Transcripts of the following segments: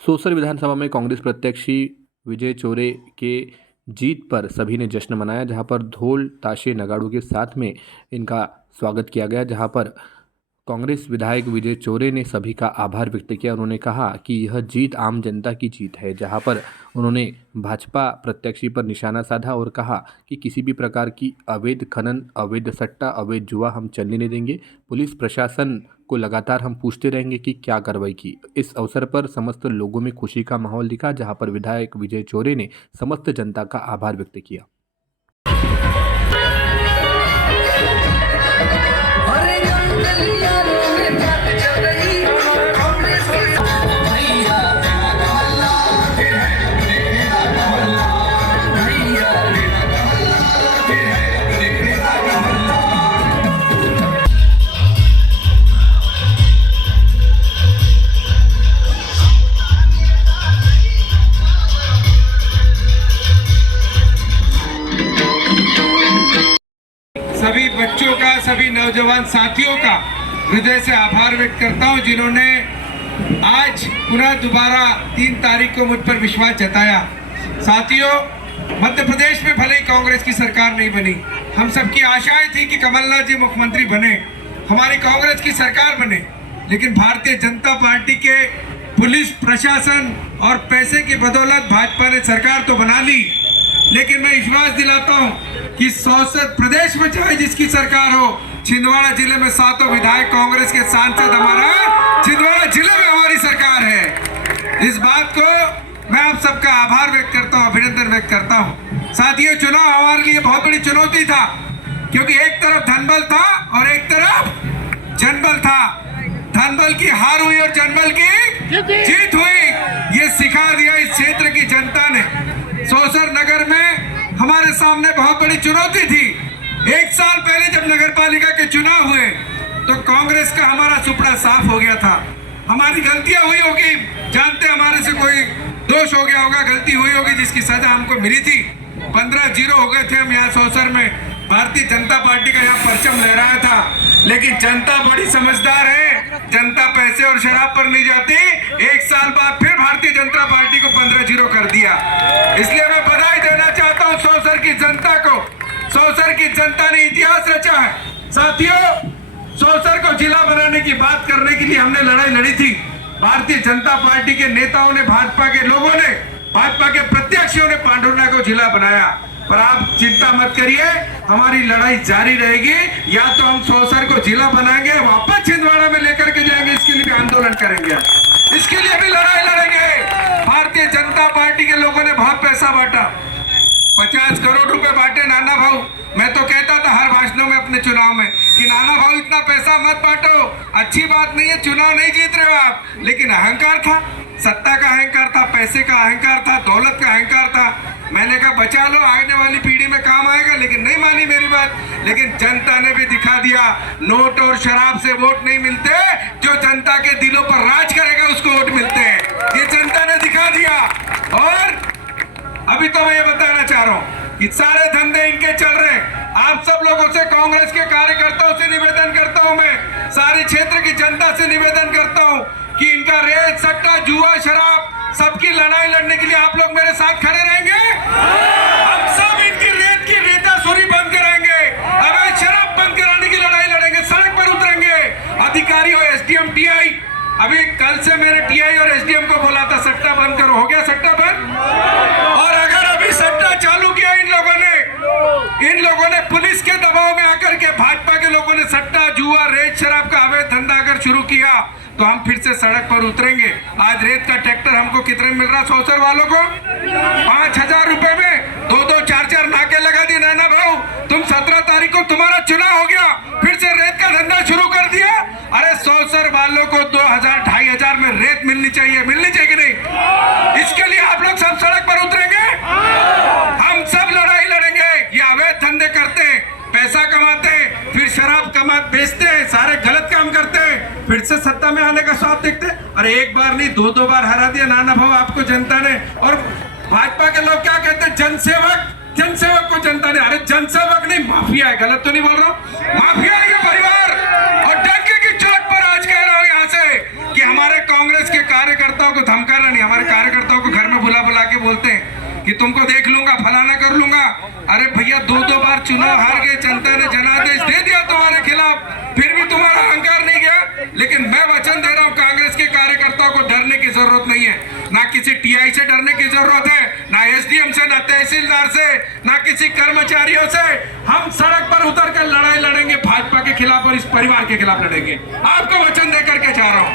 सोसर विधानसभा में कांग्रेस प्रत्याशी विजय चौरे के जीत पर सभी ने जश्न मनाया, जहां पर ढोल ताशे नगाड़ों के साथ में इनका स्वागत किया गया। जहां पर कांग्रेस विधायक विजय चौरे ने सभी का आभार व्यक्त किया। उन्होंने कहा कि यह जीत आम जनता की जीत है, जहां पर उन्होंने भाजपा प्रत्याशी पर निशाना साधा और कहा कि किसी भी प्रकार की अवैध खनन, अवैध सट्टा, अवैध जुआ हम चलने नहीं देंगे। पुलिस प्रशासन को लगातार हम पूछते रहेंगे कि क्या कार्रवाई की। इस अवसर पर समस्त लोगों में खुशी का माहौल दिखा, जहां पर विधायक विजय चौरे ने समस्त जनता का आभार व्यक्त किया। सभी बच्चों का, सभी नौजवान साथियों का हृदय से आभार व्यक्त करता हूं, जिन्होंने आज पुनः दोबारा 3 तारीख को मुझ पर विश्वास जताया। साथियों, मध्य प्रदेश में भले ही कांग्रेस की सरकार नहीं बनी, हम सबकी आशाएं थी कि कमलनाथ जी मुख्यमंत्री बने, हमारी कांग्रेस की सरकार बने, लेकिन भारतीय जनता पार्टी के पुलिस प्रशासन और पैसे की बदौलत भाजपा ने सरकार तो बना ली, लेकिन मैं विश्वास दिलाता हूं कि संसद प्रदेश में चाहे जिसकी सरकार हो, छिंदवाड़ा जिले में 7 विधायक कांग्रेस के सांसद हमारा छिंदवाड़ा जिले में हमारी सरकार है। इस बात को मैं आप सबका आभार व्यक्त करता हूं, अभिनंदन व्यक्त करता हूं। साथियों, चुनाव हमारे लिए बहुत बड़ी चुनौती था, क्योंकि एक तरफ धनबल था और एक तरफ जनबल था। धनबल की हार हुई और जनबल की जीत हुई, ये सिखा दिया इस क्षेत्र की जनता ने। सोसर नगर में हमारे सामने बहुत बड़ी चुनौती थी। 1 साल पहले जब नगर पालिका के चुनाव हुए तो कांग्रेस का हमारा सुपड़ा साफ हो गया था। हमारी गलतियां हुई होगी, जानते हमारे से कोई दोष हो गया होगा, गलती हुई होगी जिसकी सजा हमको मिली थी। 15-0 हो गए थे हम यहाँ सोसर में। भारतीय जनता पार्टी का यहाँ परचम लहराया था, लेकिन जनता बड़ी समझदार है, जनता पैसे और शराब पर नहीं जाती। 1 साल बाद फिर भारतीय जनता पार्टी को 15-0 कर दिया। इसलिए मैं बधाई देना चाहता हूँ सोसर की जनता को। सोसर की जनता ने इतिहास रचा है। साथियों, सोसर को जिला बनाने की बात करने के लिए हमने लड़ाई लड़ी थी। भारतीय जनता पार्टी के नेताओं ने, भाजपा के लोगों ने, भाजपा के प्रत्याशियों ने पांडुर्णा को जिला बनाया। पर आप चिंता मत करिए, हमारी लड़ाई जारी रहेगी। या तो हम सोसर को जिला बनाएंगे, वापस छिंदवाड़ा में लेकर के जाएंगे, इसके लिए भी आंदोलन करेंगे, इसके लिए भी लड़ाई लड़ेंगे। भारतीय जनता पार्टी के लोगों ने बहुत पैसा बांटा, 50 करोड़ रुपए बांटे नाना भाऊ। मैं तो कहता था हर भाषणों में अपने चुनाव में कि नाना भाऊ इतना पैसा मत बांटो, अच्छी बात नहीं है, चुनाव नहीं जीत रहे हो आप। लेकिन अहंकार था, सत्ता का अहंकार था, पैसे का अहंकार था, दौलत का अहंकार था। मैंने कहा बचा लो, आने वाली पीढ़ी में काम आएगा, लेकिन नहीं मानी मेरी बात। लेकिन जनता ने भी दिखा दिया, नोट और शराब से वोट नहीं मिलते, जो जनता के दिलों पर राज करेगा उसको वोट मिलते हैं। ये जनता ने दिखा दिया। और अभी तो मैं ये बताना चाह रहा हूँ कि सारे धंधे इनके चल रहे हैं। आप सब लोगों से, कांग्रेस के कार्यकर्ताओं से निवेदन करता हूँ, मैं सारे क्षेत्र की जनता से निवेदन करता हूँ कि इनका रेत, सट्टा, जुआ, शराब, सबकी लड़ाई लड़ने के लिए आप लोग मेरे साथ खड़े रहेंगे। हम सब इनकी रेत की रेतासूरी बंद कराएंगे, अवैध शराब बंद कराने की लड़ाई लड़ेंगे, सड़क पर उतरेंगे। अधिकारी हो, एसडीएम, टीआई, अभी कल से मेरे टीआई और एसडीएम को बोला था सट्टा बंद करो, हो गया सट्टा बंद। और अगर अभी सट्टा चालू किया इन लोगों ने पुलिस के दबाव में आकर के, भाजपा के लोगों ने सट्टा, जुआ, रेत, शराब का अवैध धंधा अगर शुरू किया तो हम फिर से सड़क पर उतरेंगे। आज रेत का ट्रैक्टर हमको कितने मिल रहा सोसर वालों को? 5,000 रुपए में 2-2, 4-4 नाके लगा दिए। नाना भाऊ, तुम 17 तारीख को तुम्हारा चुनाव हो गया, फिर से रेत का धंधा शुरू कर दिया। अरे सोसर वालों को 2,000, 2,500 में रेत मिलनी चाहिए, मिलनी चाहिए कि नहीं? इसके लिए आप लोग सब सड़क पर उतरेंगे, हम सब लड़ाई लड़ेंगे। ये अवैध धंधे करते हैं, पैसा कमाते हैं, फिर शराब बेचते हैं, सारे गलत काम करते हैं, फिर से सत्ता में आने का स्वाद देखते हैं। अरे एक बार नहीं, 2-2 बार हरा दिया नाना भाऊ आपको जनता ने। और भाजपा के लोग क्या कहते हैं? जनसेवक, जनसेवक को जनता ने, अरे जनसेवक नहीं, माफिया है। गलत तो नहीं बोल रहा हूँ? माफिया है ये परिवार। और डंके की चोट पर आज कह रहा हूँ यहाँ से कि हमारे कांग्रेस के कार्यकर्ताओं को धमकाना नहीं, हमारे कि तुमको देख लूंगा, फलाना कर लूंगा। अरे भैया, 2-2 बार चुनाव हार गए, जनता ने जनादेश दे दिया तुम्हारे खिलाफ, फिर भी तुम्हारा अहंकार नहीं गया। लेकिन मैं वचन दे रहा हूँ, कांग्रेस के कार्यकर्ताओं को डरने की जरूरत नहीं है, ना किसी टीआई से डरने की जरूरत है, ना एसडीएम से, ना तहसीलदार से, ना किसी कर्मचारियों से। हम सड़क पर उतर कर लड़ाई लड़ेंगे भाजपा के खिलाफ और इस परिवार के खिलाफ लड़ेंगे। आपको वचन दे करके जा रहा हूँ।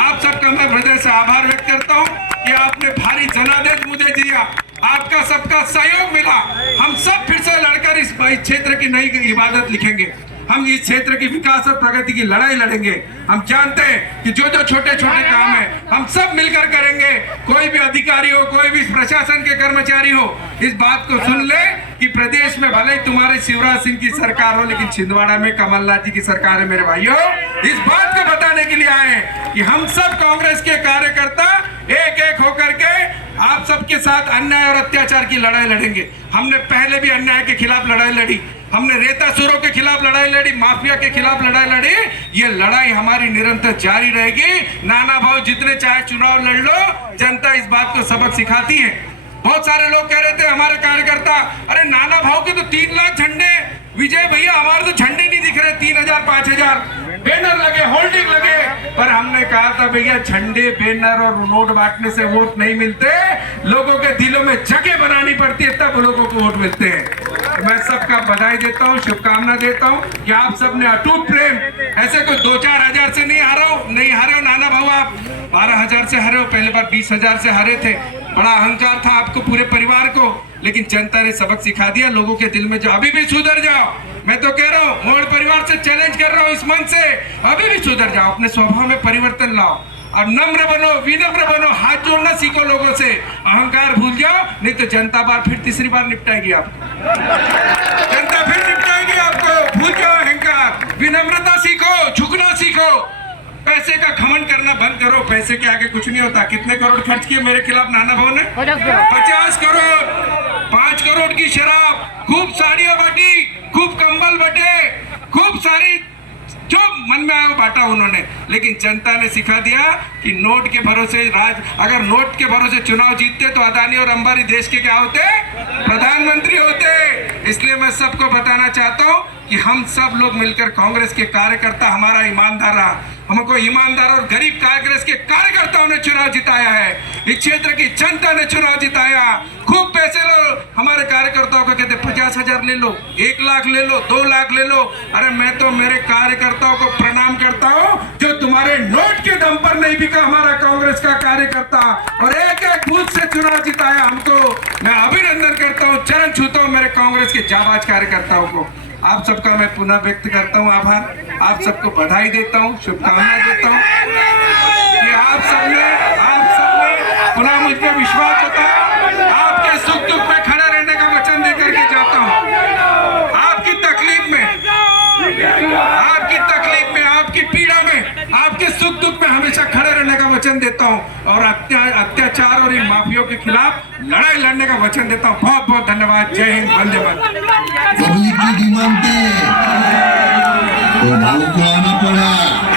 आप सबका मैं हृदय से आभार व्यक्त करता हूँ कि आपने भारी जनादेश मुझे दिया, आपका सबका सहयोग मिला। हम सब फिर से लड़कर इस क्षेत्र की नई इबादत लिखेंगे। हम इस क्षेत्र की विकास और प्रगति की लड़ाई लड़ेंगे। हम जानते हैं कि जो जो छोटे छोटे काम है हम सब मिलकर करेंगे। कोई भी अधिकारी हो, कोई भी प्रशासन के कर्मचारी हो, इस बात को सुन ले कि प्रदेश में भले ही तुम्हारे शिवराज सिंह की सरकार हो, लेकिन छिंदवाड़ा में कमलनाथ जी की सरकार है मेरे भाइयों। इस बात को बताने के लिए आए कि हम सब कांग्रेस के कार्यकर्ता एक एक होकर के आप सबके साथ अन्याय और अत्याचार की लड़ाई लड़ेंगे। हमने पहले भी अन्याय के खिलाफ लड़ाई लड़ी, हमने रेतासुरों के खिलाफ लड़ाई लड़ी, माफिया के खिलाफ लड़ाई लड़ी। ये लड़ाई हमारी निरंतर जारी रहेगी। नाना भाव जितने चाहे चुनाव लड़ लो, जनता इस बात को सबक सिखाती है। बहुत सारे लोग कह रहे थे हमारे कार्यकर्ता, अरे नाना भाव के तो 3 लाख झंडे, विजय भैया हमारे तो झंडे नहीं दिख रहे, 3000 5000 बैनर लगे, होल्डिंग लगे। पर हमने कहा था भैया, झंडे, बैनर और नोट बांटने से वोट नहीं मिलते, लोगों के दिलों में जगह बनानी पड़ती है, तब लोगों को वोट मिलते हैं। मैं सबका बधाई देता हूँ, शुभकामना देता हूँ कि आप सबने अटूट प्रेम, ऐसे कोई 2-4 हजार से नहीं हारे हो नाना भाऊ, आप 12,000 से हारे हो, पहले बार 20,000 से हारे थे। बड़ा अहंकार था आपको, पूरे परिवार को, लेकिन जनता ने सबक सिखा दिया लोगों के दिल में। जो अभी भी सुधर जाओ, मैं तो कह रहा हूँ, मोड़ परिवार से चैलेंज कर रहा हूँ इस मंच से, अभी भी सुधर जाओ, अपने स्वभाव में परिवर्तन लाओ और नम्र बनो, विनम्र बनो, हाथ जोड़ना सीखो लोगों से, अहंकार भूल जाओ, नहीं तो जनता बार फिर तीसरी बार निपटाएगी आपको। जनता फिर निपटाएगी आपको। भूल जाओ अहंकार, विनम्रता सीखो, झुकना सीखो, पैसे का घमंड करना बंद करो। पैसे के आगे कुछ नहीं होता। कितने करोड़ खर्च किए मेरे खिलाफ नाना भाव ने? 50 करोड़। 5 करोड़ की शराब, खूब साड़ियां बांटी, खूब कंबल बटे, खूब सारी जो मन में आया बांटा उन्होंने। लेकिन जनता ने सिखा दिया कि नोट के भरोसे अगर नोट के भरोसे चुनाव जीतते तो अदानी और अंबानी देश के क्या होते? प्रधानमंत्री होते। इसलिए मैं सबको बताना चाहता हूं कि हम सब लोग मिलकर, कांग्रेस के कार्यकर्ता, हमारा ईमानदार रहा, हमको ईमानदार और गरीब कांग्रेस के कार्यकर्ताओं ने चुनाव जिताया है। इस क्षेत्र की जनता ने चुनाव जिताया। खूब पैसे लो, हमारे कार्यकर्ताओं को कहते 50,000 ले लो, 1 लाख ले लो, 2 लाख ले लो। अरे मैं तो मेरे कार्यकर्ताओं को प्रणाम करता हूँ जो तुम्हारे नोट के दम पर नहीं बिका, हमारा कांग्रेस का कार्यकर्ता, और एक एक बूथ से चुनाव जिताया हमको। मैं अभिनंदन करता हूँ, चरण छूता हूँ मेरे कांग्रेस के जाबाज कार्यकर्ताओं को। आप सबका मैं पुनः व्यक्त करता हूँ आभार, आप सबको बधाई देता हूँ, शुभकामना देता हूँ कि आप सबने पुनः मुझ पर विश्वास जताया। आपके सुख दुख में खड़े रहने का वचन देकर के जाता हूँ। आपकी तकलीफ में, आपकी पीड़ा में, आपके सुख दुख में हमेशा खड़े रहने का वचन देता हूँ और अत्याचार और इन माफियों के खिलाफ लड़ाई लड़ने का वचन देता हूँ। बहुत बहुत धन्यवाद। जय हिंद, वंदे मातरम। पब्लिक की डिमांड थी तो भाव को आना पड़ा।